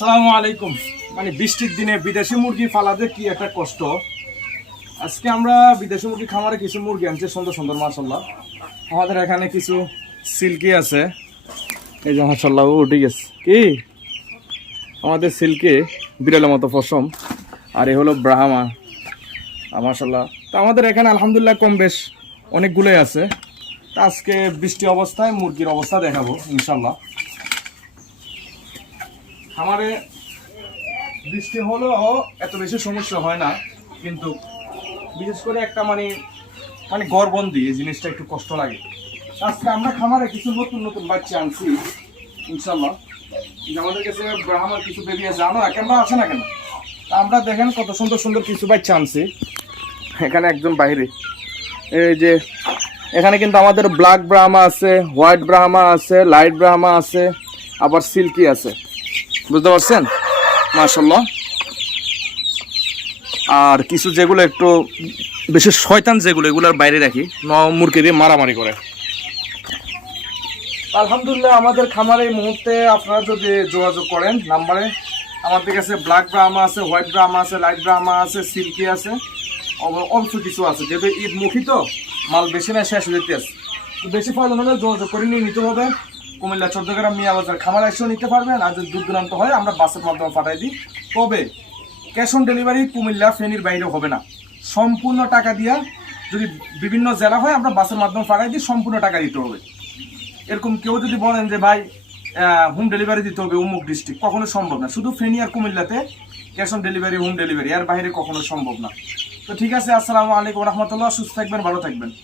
আসসালামু আলাইকুম। মানে বৃষ্টির দিনে বিদেশি মুরগি ফালাতে কি একটা কষ্ট। আজকে আমরা বিদেশি মুরগি খামারে কিছু মুরগি আনছি, সুন্দর সুন্দর মাশাআল্লাহ। আমাদের এখানে কিছু সিল্কি আছে, এই যে মাশাআল্লাহ উঠে গেছে। কি আমাদের সিল্কি বিড়ালের মতো পশম, আর এ হলো ব্রাহ্মা মাশাআল্লাহ। তো আমাদের এখানে আলহামদুলিল্লাহ কম বেশ অনেকগুলোই আছে। তা আজকে বৃষ্টি অবস্থায় মুরগির অবস্থা দেখাবো ইনশাল্লাহ। খামারে বৃষ্টি হলেও এত বেশি সমস্যা হয় না, কিন্তু বিশেষ করে একটা মানে গড়বন্দি এই জিনিসটা একটু কষ্ট লাগে। আজকে আমরা খামারে কিছু নতুন নতুন বাচ্চা আনছি ইনশাল্লাহ। আমাদের কাছে ব্রাহ্মার কিছু বেবি আছে, আনো ক্যামেরা আসে না কেন। আমরা দেখেন কত সুন্দর সুন্দর কিছু বাচ্চা আনছি। এখানে একজন বাইরে, এই যে এখানে কিন্তু আমাদের ব্ল্যাক ব্রাহ্মা আছে, হোয়াইট ব্রাহ্মা আছে, লাইট ব্রাহ্মা আছে, আবার সিল্কি আছে, বুঝতে পারছেন মাশাআল্লাহ। আর কিছু যেগুলো একটু বেশি শয়তান যেগুলো, এগুলোর বাইরে রাখি, মুরগি দিয়ে মারামারি করে। আলহামদুলিল্লাহ আমাদের খামারে এই মুহূর্তে আপনারা যদি যোগাযোগ করেন নাম্বারে, আমাদের কাছে ব্ল্যাক ব্রাহ্মা আছে, হোয়াইট ব্রাহ্মা আছে, লাইট ব্রাহ্মা আছে, সিল্কি আছে, অল্প কিছু আছে। যেহেতু ঈদ মুখী তো মাল বেশি না, শেষ হয়ে যেতে আছে। বেশি প্রয়োজন হলে যোগাযোগ করে নিয়ে নিতে হবে। কুমিল্লা 14 গ্রাম মিয়া বাজার খামার এসেও নিতে পারবেন, আর যদি দূর দূরান্ত হয় আমরা বাসের মাধ্যমে পাঠাই দিই। তবে ক্যাশ অন ডেলিভারি কুমিল্লা ফেনীর বাইরে হবে না, সম্পূর্ণ টাকা দিয়া। যদি বিভিন্ন জেলা হয় আমরা বাসের মাধ্যমে পাঠাই দিই, সম্পূর্ণ টাকা দিতে হবে। এরকম কেউ যদি বলেন যে ভাই হোম ডেলিভারি দিতে হবে অমুক ডিস্ট্রিক্ট, কখনো সম্ভব না। শুধু ফেনী আর কুমিল্লাতে cash on delivery, home delivery, এর বাইরে কখনো সম্ভব না। তো ঠিক আছে, আসসালামু আলাইকুম রহমতুল্লাহ। সুস্থ থাকবেন, ভালো থাকবেন।